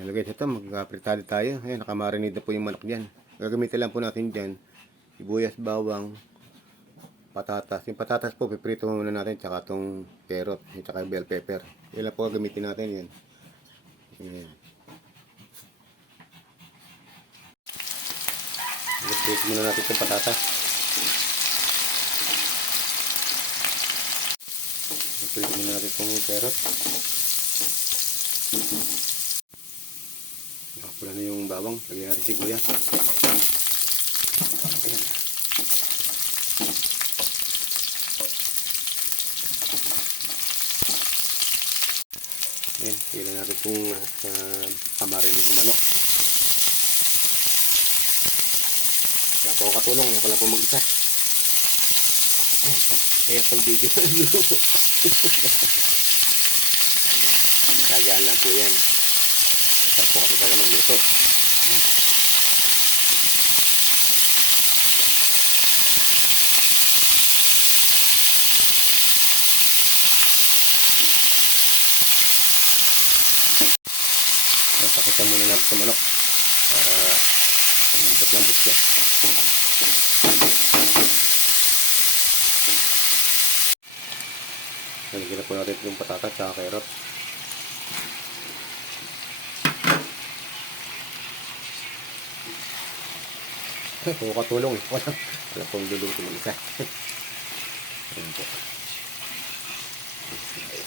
Nilagay sa ito, mag-apritado tayo. Ayan, nakamarinate na po yung manok dyan. Gagamitin lang po natin dyan, sibuyas, bawang, patatas. Yung patatas po, piprito muna natin, tsaka itong carrot, tsaka bell pepper. Yan lang po gagamitin natin yan. Ayan. Piprito muna natin itong patatas. Piprito muna natin itong carrot. Nakapula na yung bawang, lagyan natin sibuyas. Ayan. Ayan, hila natin itong kamarin ng manok. Kaya po katulong, yan pala po mag-isa. Kaya pang video na niluluto. Kayaan lang po yan. At po kasi pala magluto. Pakitan muna natin sa manok para lambot siya. Nalagyan na po natin yung patatas at carrot. Kung katulong eh. Wala pong luluto ng isa. Ayan po.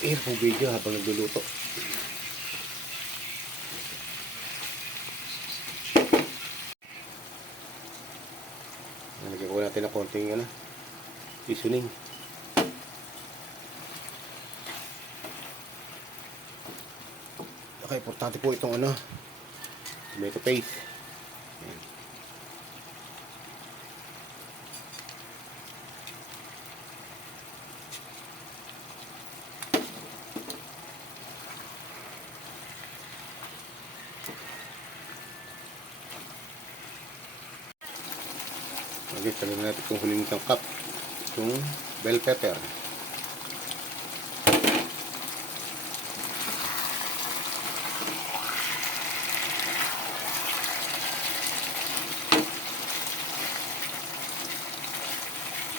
Ayan pong video habang nagluluto. Nalagyan ko natin na konting seasoning. Okay, importante po itong tomato paste. Ayan. Okay, sabi natin itong huling sangkap, itong bell pepper.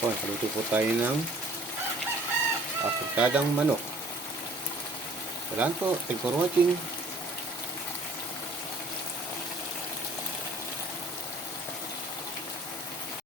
Okay, saluto po tayo ng asukadang manok. Salamat po, thanks for watching.